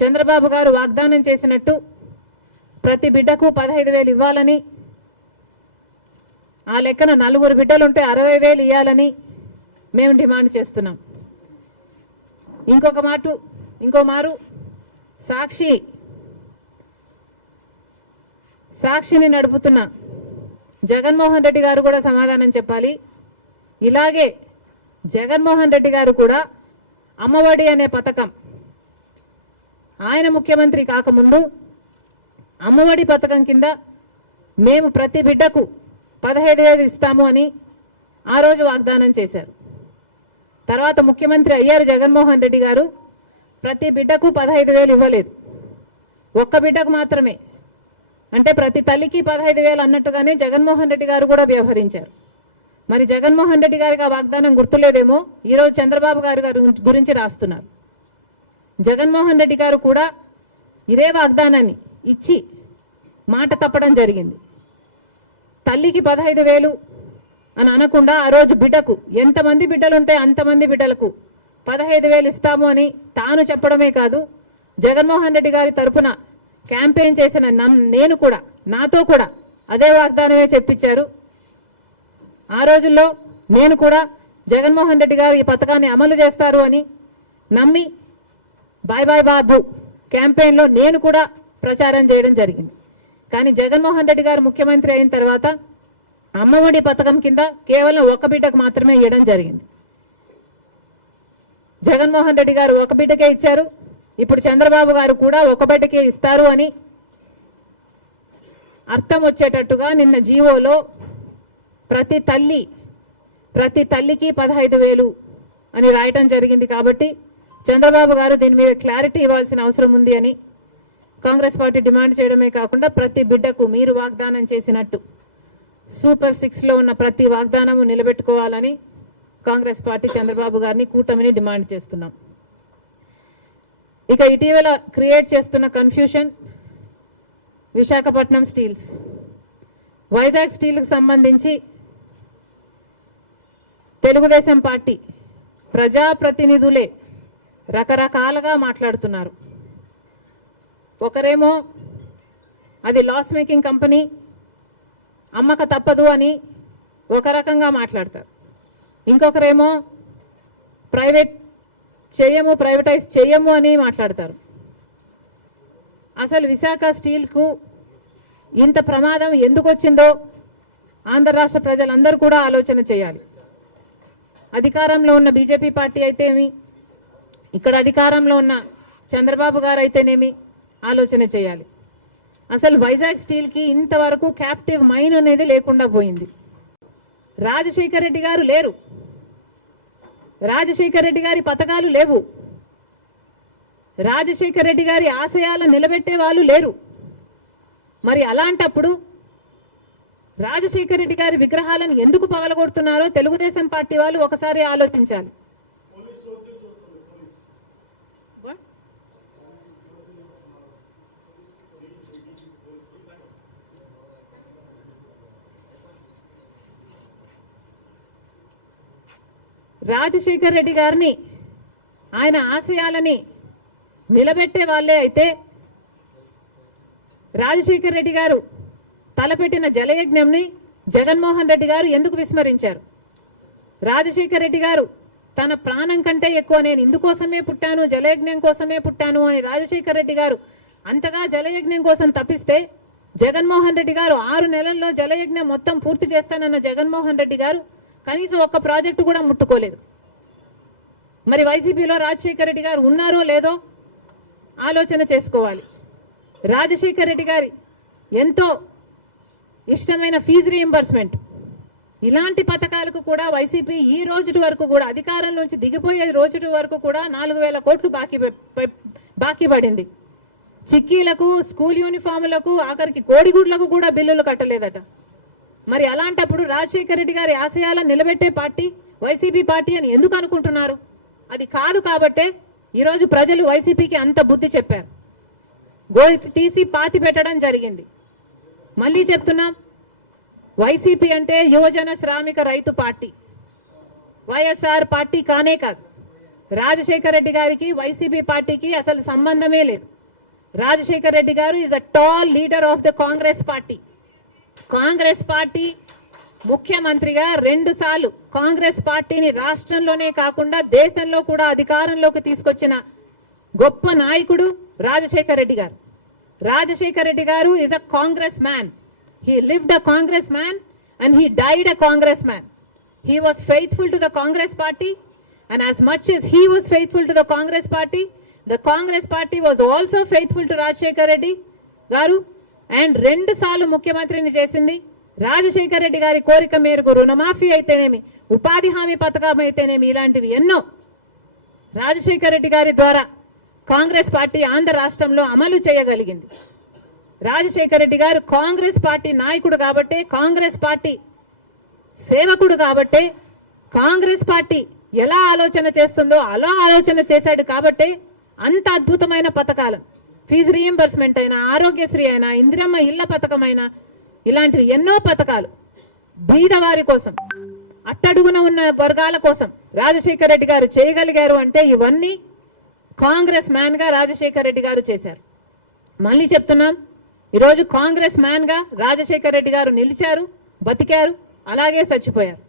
చంద్రబాబు గారు వాగ్దానం చేసినట్టు ప్రతి బిడ్డకు పదహైదు వేలు ఇవ్వాలని ఆ లెక్కన నలుగురు బిడ్డలుంటే అరవై వేలు ఇవ్వాలని మేము డిమాండ్ చేస్తున్నాం. ఇంకొక మాట ఇంకో మారు సాక్షి సాక్షిని నడుపుతున్న జగన్మోహన్ రెడ్డి గారు కూడా సమాధానం చెప్పాలి. ఇలాగే జగన్మోహన్ రెడ్డి గారు కూడా అమ్మఒడి అనే పథకం ఆయన ముఖ్యమంత్రి కాకముందు అమ్మఒడి పథకం కింద మేము ప్రతి బిడ్డకు పదహైదు వేలు ఇస్తాము అని ఆ రోజు వాగ్దానం చేశారు. తర్వాత ముఖ్యమంత్రి అయ్యారు జగన్మోహన్ రెడ్డి గారు. ప్రతి బిడ్డకు పదహైదు వేలు ఇవ్వలేదు. ఒక్క బిడ్డకు మాత్రమే. అంటే ప్రతి తల్లికి పదహైదు వేలు అన్నట్టుగానే జగన్మోహన్ రెడ్డి గారు కూడా వ్యవహరించారు. మరి జగన్మోహన్ రెడ్డి గారికి ఆ వాగ్దానం గుర్తులేదేమో? ఈరోజు చంద్రబాబు గారు గారి గురించి రాస్తున్నారు. జగన్మోహన్ రెడ్డి గారు కూడా ఇదే వాగ్దానాన్ని ఇచ్చి మాట తప్పడం జరిగింది. తల్లికి పదహైదు వేలు అని అనకుండా ఆ రోజు బిడ్డకు ఎంతమంది బిడ్డలు ఉంటే అంతమంది బిడ్డలకు పదహైదు వేలు ఇస్తాము అని తాను చెప్పడమే కాదు జగన్మోహన్ రెడ్డి గారి తరపున క్యాంపెయిన్ చేసిన నేను కూడా నాతో కూడా అదే వాగ్దానమే చెప్పించారు. ఆ రోజుల్లో నేను కూడా జగన్మోహన్ రెడ్డి గారు ఈ పథకాన్ని అమలు చేస్తారు అని నమ్మి బాయ్ బాయ్ బాబు క్యాంపెయిన్లో నేను కూడా ప్రచారం చేయడం జరిగింది. కానీ జగన్మోహన్ రెడ్డి గారు ముఖ్యమంత్రి అయిన తర్వాత అమ్మఒడి పథకం కింద కేవలం ఒక బిడ్డకు మాత్రమే ఇవ్వడం జరిగింది. జగన్మోహన్ రెడ్డి గారు ఒక బిడ్డకే ఇచ్చారు. ఇప్పుడు చంద్రబాబు గారు కూడా ఒక బిడ్డకే ఇస్తారు అని అర్థం వచ్చేటట్టుగా నిన్న జీవోలో ప్రతి తల్లి ప్రతి తల్లికి పదహైదు వేలు అని రాయటం జరిగింది కాబట్టి చంద్రబాబు గారు దీని మీద క్లారిటీ ఇవ్వాల్సిన అవసరం ఉంది అని కాంగ్రెస్ పార్టీ డిమాండ్ చేయడమే కాకుండా ప్రతి బిడ్డకు మీరు వాగ్దానం చేసినట్టు సూపర్ సిక్స్లో ఉన్న ప్రతి వాగ్దానము నిలబెట్టుకోవాలని కాంగ్రెస్ పార్టీ చంద్రబాబు గారిని కూటమిని డిమాండ్ చేస్తున్నాం. ఇక ఇటీవల క్రియేట్ చేస్తున్న కన్ఫ్యూషన్ విశాఖపట్నం స్టీల్స్. వైజాగ్ స్టీల్కి సంబంధించి తెలుగుదేశం పార్టీ ప్రజాప్రతినిధులే రకరకాలుగా మాట్లాడుతున్నారు. ఒకరేమో అది లాస్ మేకింగ్ కంపెనీ అమ్మక తప్పదు అని ఒక రకంగా మాట్లాడతారు. ఇంకొకరేమో ప్రైవేట్ చేయము ప్రైవేటైజ్ చేయము అని మాట్లాడతారు. అసలు విశాఖ స్టీల్కు ఇంత ప్రమాదం ఎందుకు వచ్చిందో ఆంధ్ర రాష్ట్ర ప్రజలందరూ కూడా ఆలోచన చేయాలి. అధికారంలో ఉన్న బీజేపీ పార్టీ అయితేమి ఇక్కడ అధికారంలో ఉన్న చంద్రబాబు గారు అయితేనేమి ఆలోచన చేయాలి. అసలు వైజాగ్ స్టీల్కి ఇంతవరకు క్యాప్టివ్ మైన్ అనేది లేకుండా పోయింది. రాజశేఖర రెడ్డి గారు లేరు. రాజశేఖర రెడ్డి గారి పథకాలు లేవు. రాజశేఖర రెడ్డి గారి ఆశయాలను నిలబెట్టే వాళ్ళు లేరు. మరి అలాంటప్పుడు రాజశేఖర రెడ్డి గారి విగ్రహాలను ఎందుకు పగలగొడుతున్నారో తెలుగుదేశం పార్టీ వాళ్ళు ఒకసారి ఆలోచించాలి. రాజశేఖర్ రెడ్డి గారిని ఆయన ఆశయాలని నిలబెట్టే వాళ్ళే అయితే రాజశేఖర్ రెడ్డి గారు తలపెట్టిన జలయజ్ఞంని జగన్మోహన్ రెడ్డి గారు ఎందుకు విస్మరించారు? రాజశేఖర్ రెడ్డి గారు తన ప్రాణం కంటే ఎక్కువ నేను ఇందుకోసమే పుట్టాను జలయజ్ఞం కోసమే పుట్టాను అని రాజశేఖర్ రెడ్డి గారు అంతగా జలయజ్ఞం కోసం తప్పిస్తే జగన్మోహన్ రెడ్డి గారు ఆరు నెలల్లో జలయజ్ఞం మొత్తం పూర్తి చేస్తానన్న జగన్మోహన్ రెడ్డి గారు కనీసం ఒక్క ప్రాజెక్టు కూడా ముట్టుకోలేదు. మరి వైసీపీలో రాజశేఖర రెడ్డి గారు ఉన్నారో లేదో ఆలోచన చేసుకోవాలి. రాజశేఖర రెడ్డి గారి ఎంతో ఇష్టమైన ఫీజు రీఎంబర్స్మెంట్ ఇలాంటి పథకాలకు కూడా వైసీపీ ఈ రోజు వరకు కూడా అధికారంలోంచి దిగిపోయే రోజు వరకు కూడా నాలుగు వేల కోట్లు బాకీ బాకీ పడింది. చిక్కీలకు స్కూల్ యూనిఫామ్లకు ఆఖరికి కోడిగుడ్లకు కూడా బిల్లులు కట్టలేదట. మరి అలాంటప్పుడు రాజశేఖర రెడ్డి గారి ఆశయాలను నిలబెట్టే పార్టీ వైసీపీ పార్టీ అని ఎందుకు అనుకుంటున్నారు? అది కాదు కాబట్టే ఈరోజు ప్రజలు వైసీపీకి అంత బుద్ధి చెప్పారు. గోయి తీసి పాతి పెట్టడం జరిగింది. మళ్ళీ చెప్తున్నాం వైసీపీ అంటే యువజన శ్రామిక రైతు పార్టీ. వైఎస్ఆర్ పార్టీ కానే కాదు. రాజశేఖర రెడ్డి గారికి వైసీపీ పార్టీకి అసలు సంబంధమే లేదు. Rajasekhara Reddy garu is a tall leader of the Congress party Congress party ముఖ్యమంత్రిగా రెండు సార్లు కాంగ్రెస్ పార్టీని రాష్ట్రంలోనే కాకుండా దేశంలో కూడా అధికారంలోకి తీసుకొచ్చిన గొప్ప నాయకుడు రాజశేఖర రెడ్డి గారు. Rajasekhara Reddy garu is a Congress man he lived a Congress man and he died a Congress man he was faithful to the Congress party and as much he was faithful to the Congress party the Congress party was also faithful to Rajasekhara Reddy garu and రెండు సార్లు ముఖ్యమంత్రిని చేసింది రాజశేఖర్ రెడ్డి గారి కోరిక మేరకు రుణమాఫీ అయితేనేమి ఉపాధి హామీ పథకం అయితేనేమి ఇలాంటివి ఎన్నో రాజశేఖర్ రెడ్డి గారి ద్వారా కాంగ్రెస్ పార్టీ ఆంధ్ర రాష్ట్రంలో అమలు చేయగలిగింది. రాజశేఖర్ రెడ్డి గారు కాంగ్రెస్ పార్టీ నాయకుడు కాబట్టే కాంగ్రెస్ పార్టీ సేవకుడు కాబట్టే కాంగ్రెస్ పార్టీ ఎలా ఆలోచన చేస్తుందో అలా ఆలోచన చేశాడు కాబట్టే అంత అద్భుతమైన పథకాలు. ఫీజు రీఎంబర్స్మెంట్ అయినా ఆరోగ్యశ్రీ అయినా ఇందిరమ్మ ఇళ్ళ పథకం అయినా ఇలాంటివి ఎన్నో పథకాలు. బీదవారి కోసం అట్టడుగున ఉన్న వర్గాల కోసం రాజశేఖర రెడ్డి గారు చేయగలిగారు అంటే ఇవన్నీ కాంగ్రెస్ మ్యాన్గా రాజశేఖర రెడ్డి గారు చేశారు. మళ్ళీ చెప్తున్నాం ఈరోజు కాంగ్రెస్ మ్యాన్గా రాజశేఖర రెడ్డి గారు నిలిచారు బతికారు అలాగే చచ్చిపోయారు.